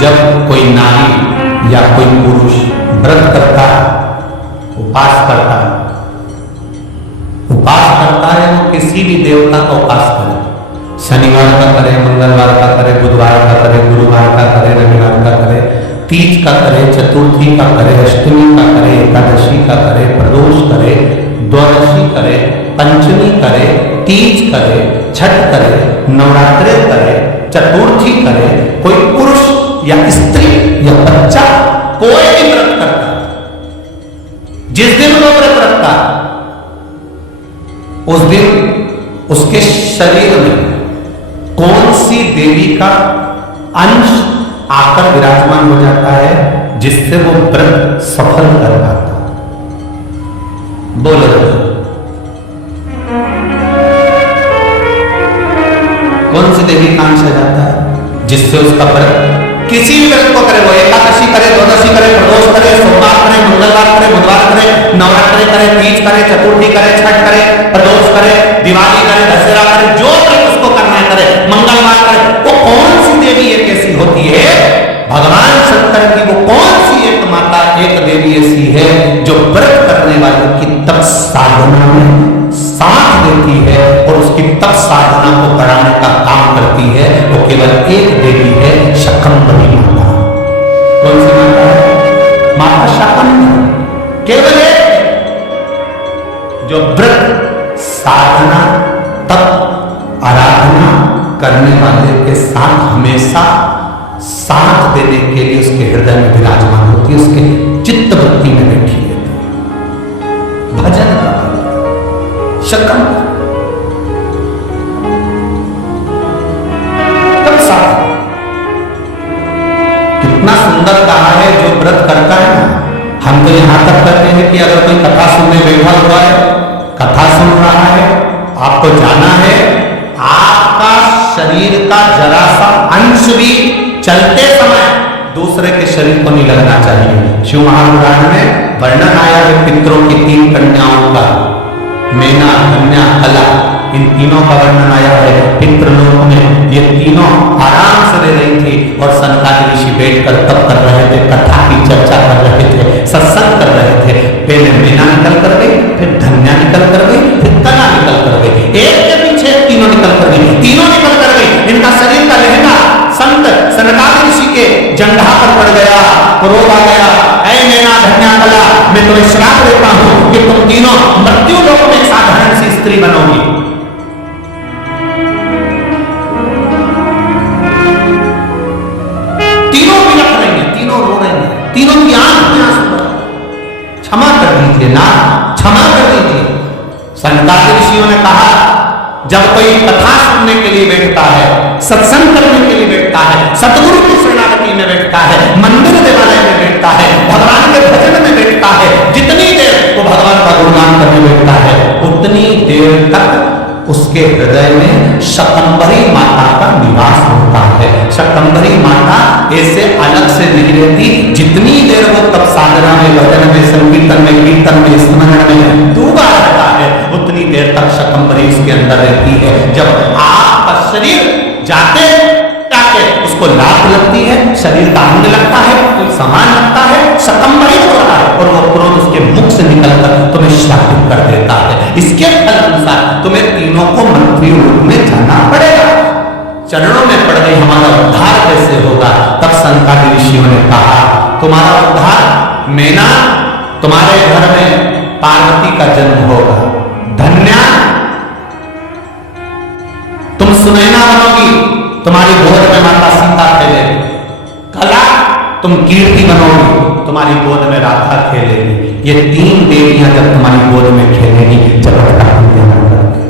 जब कोई नारी या कोई पुरुष व्रत करता है, उपास करता है वो किसी भी देवता का उपास करे, शनिवार का करे, मंगलवार का करे, बुधवार का करे, गुरुवार का करे, रविवार का करे, तीज का करे, चतुर्थी का करे, अष्टमी का करे, एकादशी का करे, प्रदोष करे, द्वादशी करे, पंचमी करे, तीज करे, छठ करे, नवरात्रे करे, चतुर्थी करे, कोई पुरुष या स्त्री या बच्चा कोई भी व्रत करता है, जिस दिन वो व्रत रखता है उस दिन उसके शरीर में कौन सी देवी का अंश आकर विराजमान हो जाता है जिससे वो व्रत सफल कर पाता है। बोलो कौन सी देवी का अंश आ जाता है जिससे उसका व्रत, किसी भी व्रत को करे, वो एकादशी करे, द्वादशी करे, प्रदोष करे, सोमवार करे, मंगलवार करे, बुधवार करे, नवरात्रि करे, तीज करे, चतुर्थी करे, छठ करे, प्रदोष करे, दिवाली करे, दशहरा करे, जो व्रत उसको करना है करे, मंगलवार करे, वो कौन सी देवी एक ऐसी होती है, भगवान शंकर की वो कौन सी एक माता, एक देवी ऐसी है जो व्रत करने वालों की तप साधना में साथ देती है और उसकी तप साधना को बढ़ाने का काम करती है, वो केवल एक देवी है, शकंभरी माता। कौन सी माता है? माता शकंभरी, केवल एक जो व्रत साधना तप आराधना करने वाले के साथ हमेशा साथ देने के लिए उसके हृदय में विराजमान होती है, उसके चित्तवृत्ति में बैठी है, भजन का शकम तब साथ। कितना सुंदर कहा है, जो व्रत करता है ना, हम तो यहां तक कहते हैं कि अगर कोई कथा सुनने बैठा हुआ है, कथा सुन रहा है, आपको जाना है, आपका शरीर का जरा सा अंश भी चलते समय दूसरे के शरीर को नहीं लगना चाहिए। शिव महापुराण में वर्णन आया है पितरों की 3 कन्याओं का, मेना, कन्या, कला, इन तीनों का वर्णन आया है पितृलोक में। ये तीनों आराम से रह रही थी और सनकादि ऋषि बैठकर तप कर रहे थे, कथा की चर्चा कर रहे थे, सत्संग कर रहे थे। पहले मेना निकल कर गई, फिर धन्या निकल कर गई, फिर कला निकल कर गई, एक के पीछे तीनों निकल कर गई, तीनों निकल कर गई। इनका शरीर का लहंगा संत सनकादि ऋषि के जंघा पर पड़ गया, क्रोध आ गया, ऐ मेना, धन्या, कला, मैं तुम्हें श्राप देता हूं कि तुम तीनों मृत्यु लोक में साधारण सी स्त्री बनोगी। तीनों बिलख रही हैं, तीनों रो रही हैं, तीनों की आंख में आंसू भर, क्षमा कर दीजिए ना, क्षमा कर दीजिए। सनकादि ऋषियों ने कहा, जब कोई कथा सुनने के लिए बैठता है, सत्संग करने के लिए बैठता है, सतगुरु की शरणागति में बैठता है, मंदिर देवालय में बैठता है, भगवान के भजन में बैठता है, जितनी देर वो भगवान का गुणगान करने बैठता है, उतनी देर तक उसके हृदय में शकंभरी माता का निवास होता है। शकंभरी माता ऐसे अलग से नहीं रहती, जितनी देर वो तप साधना में, भजन में, संकीर्तन में, कीर्तन में, स्मरण में डूबा रहता है, उतनी देर तक शकंभरी उसके अंदर रहती है। जब आपका शरीर जाते उसको लात लगती है, शरीर का अंग लगता है, कोई सामान लगता है, शकंभरी हो रहा है और वो क्रोध उसके मुख से निकलकर तुम्हें श्रापित कर देता है। इसके फल अनुसार तुम्हें तीनों को मृत्यु लोक में जाना पड़ेगा। चरणों में पड़ गई, हमारा उद्धार कैसे होगा? तब सनकादि ऋषियों ने कहा, तुम्हारा उद्धार मेना, तुम्हारे घर में पार्वती का जन्म होगा, धन्या तुम सुनैना बनोगी, तुम्हारी गोद में माता सीता खेलेगी, कला तुम कीर्ति बनोगी, तुम्हारी गोद में राधा खेलेगी। ये 3 देवियां जब तुम्हारी गोद में खेलेगी, जगत का कल्याण करेंगी।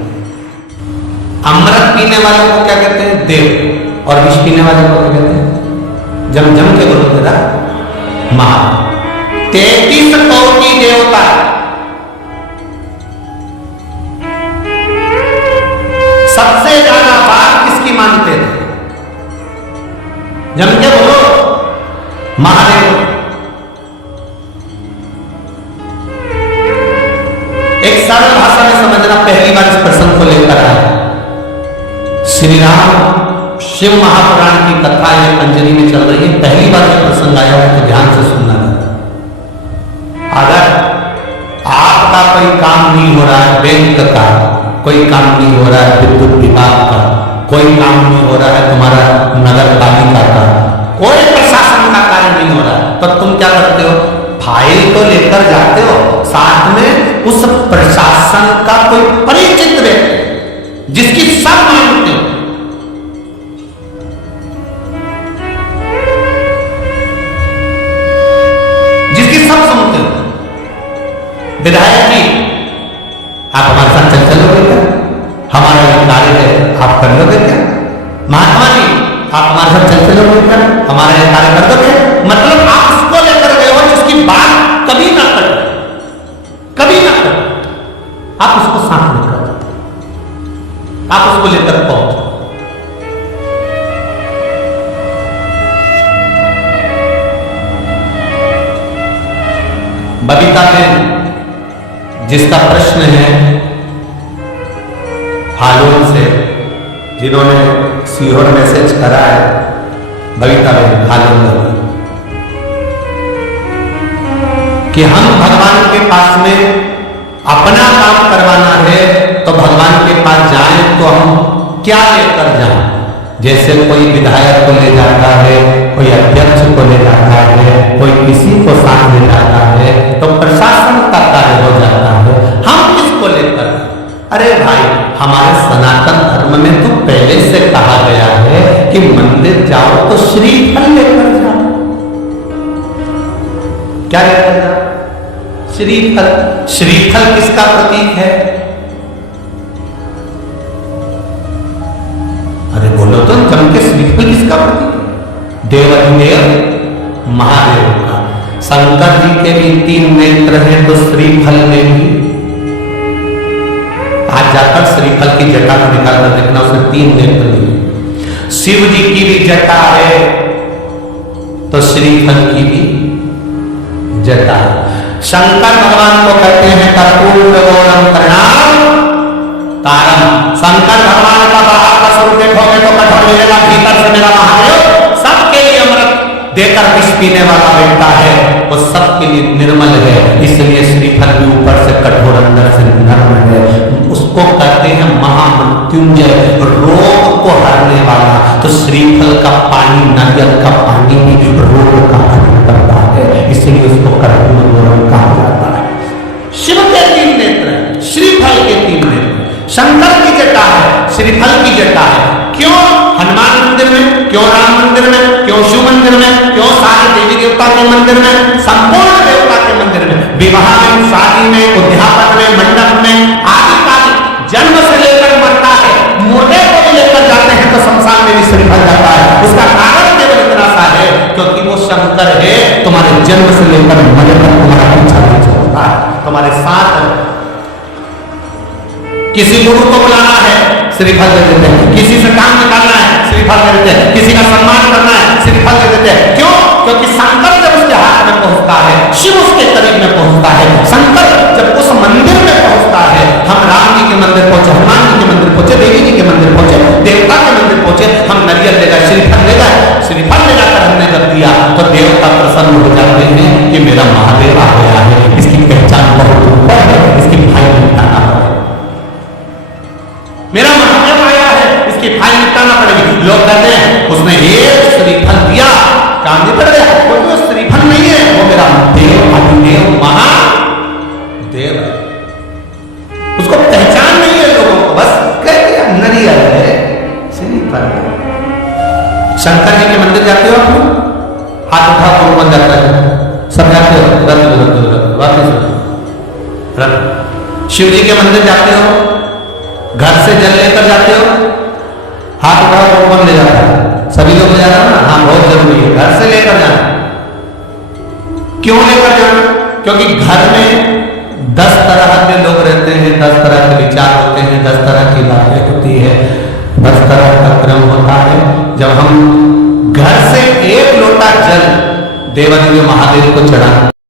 अमृत पीने वालों को क्या कहते हैं? देव। और विष पीने वालों को क्या कहते हैं? जम के बोलो जरा, महा। 33 कोटि देवता, सबसे ज्यादा बात किसकी मानते थे? जम के बोलो, महादेव। एक सरल भाषा में समझना, पहली बार इस प्रसंग को लेकर आया। श्री राम शिव महापुराण की कथा ये अंजलि में चल रही है। पहली बार ये प्रसंग आया है तो ध्यान से सुनना है। अगर आपका कोई काम नहीं हो रहा है, बैंक का कोई काम नहीं हो रहा है, विद्युत विभाग का कोई काम नहीं हो रहा है, तुम्हारा नगर पालिका का कोई प्रशासन का कार्य नहीं हो रहा है, तो तुम क्या करते हो? फाइल तो लेकर जाते हो, साथ में उस प्रशासन का कोई परिचित व्यक्ति जिसकी सब मानते हो, जिसकी सब सुनते हो। विधायक जी आप हमारे साथ चल चलोगे क्या? हमारा ये कार्य है, आप कर लोगे क्या? महात्मा जी आप हमारे साथ चल चलोगे क्या? हमारा ये कार्य कर दोगे? मतलब आप उसको लेकर गए हो जिसकी बात कभी ना कर, कभी ना कर, आप उसको साथ लेकर जाते, आप उसको लेकर पहुंचो। बबीता बेन जिसका प्रश्न है हालोल से, जिन्होंने सीहोर मैसेज करा है, बबीता बेन हालोल में, कि हम भगवान के पास में अपना काम करवाना है तो भगवान के पास जाएं तो हम क्या लेकर जाएं? जैसे कोई विधायक को ले जाता है, कोई अध्यक्ष को ले जाता है, कोई किसी को साथ ले जाता है तो प्रशासन का कार्य हो जाता है, हम किसको लेकर? अरे भाई हमारे सनातन धर्म में तो पहले से कहा गया है कि मंदिर जाओ तो श्रीफल लेकर जाओ। क्या लेकर जाओ? श्रीफल। श्रीफल किसका प्रतीक है? अरे बोलो तो जम के, श्रीफल किसका प्रतीक है? देवाधिदेव महादेव का। शंकर जी के भी 3 नेत्र हैं तो श्रीफल में भी, आज जाकर श्रीफल की जटा को निकाल कर देखना, उसने 3 नेत्र लिए। शिव जी की भी जटा है तो श्रीफल की भी जटा है। शंकर भगवान को कहते हैं कर्पूर गौरम करणाम तारम। शंकर भगवान का बाहर का स्वरूप देखोगे तो कठोर मिलेगा, भीतर से मेरा महादेव सबके लिए अमृत देकर विष पीने वाला बेटा है, वो सबके लिए निर्मल है, इसलिए श्रीफल भी ऊपर से कठोर अंदर से नर्म है। उसको कहते हैं महामृत्युंजय, रोग को हरने वाला। तो श्रीफल का पानी, नारियल का पानी भी रोग का हरण करता है, इसलिए उसको कर्पूर गौरम कहा जाता है। शिव के 3 नेत्र हैं, श्रीफल के 3 नेत्र। शंकर की जटा है, श्रीफल की जटा है। क्यों हनुमान मंदिर में, क्यों राम मंदिर में, क्यों शिव मंदिर में, क्यों सारे देवी देवता के मंदिर में, संपूर्ण देवता के मंदिर में, विवाह में, शादी में, उद्यापन में, मंडप में, आदि काल जन्म से लेकर मरता है, मुर्दे को भी लेकर जाते हैं तो शमशान में भी श्रीफल जाता है। उसका कारण केवल इतना सा है क्योंकि वो शंकर है, तुम्हारे जन्म से लेकर मरने तक तुम्हारा पीछा नहीं छोड़ता है, तुम्हारे साथ। किसी गुरु को बुलाना है, श्रीफल दे देते हैं। किसी से काम निकालना है, श्रीफल दे देते हैं। किसी का सम्मान करना है, श्रीफल दे देते हैं। क्यों? क्योंकि शंकर जब उसके हाथ में पहुंचता है, शिव उसके करीब में पहुंचता है। शंकर जब उस मंदिर में पहुंचता है, हम राम जी के मंदिर पहुंचे, हनुमान जी के मंदिर पहुंचे, देवी जी के मंदिर पहुंचे, देवता के मंदिर पहुंचे, हम नारियल ले गए, श्रीफल ले गए। श्रीफल ले जाकर हमने जब दिया तो देवता प्रसन्न हो जाते हैं कि मेरा महादेव आ गया है, इसकी पहचान बहुत ऊपर है, इसकी भाई निपटाना पड़ेगा, मेरा महादेव आया है, इसकी भाई निपटाना पड़ेगी। लोग कहते हैं उसने एक श्रीफल दिया, काम नहीं पड़ गया, क्योंकि वो श्रीफल नहीं है, वो मेरा देव अधिदेव महादेव है। उसको पहचान नहीं है लोगों को, बस कह दिया नारियल है, श्रीफल है। शंकर जी के मंदिर जाते हो आप? हाथ उठा कौन बन जाता है? सब जाते हो? रख। शिव जी के मंदिर जाते हो? घर से जल लेकर जाते हो? हाथ उठाओ कौन ले जाता है? सभी लोग ले जाते हैं ना? हाँ, बहुत जरूरी है घर से लेकर जाना। क्यों लेकर जाना? क्योंकि घर में 10 तरह के लोग रहते हैं, 10 तरह के विचार होते हैं, 10 तरह की बातें होती है, 10 तरह का क्रम होता है। जब हम घर से 1 लोटा जल देवाधिदेव महादेव को चढ़ाते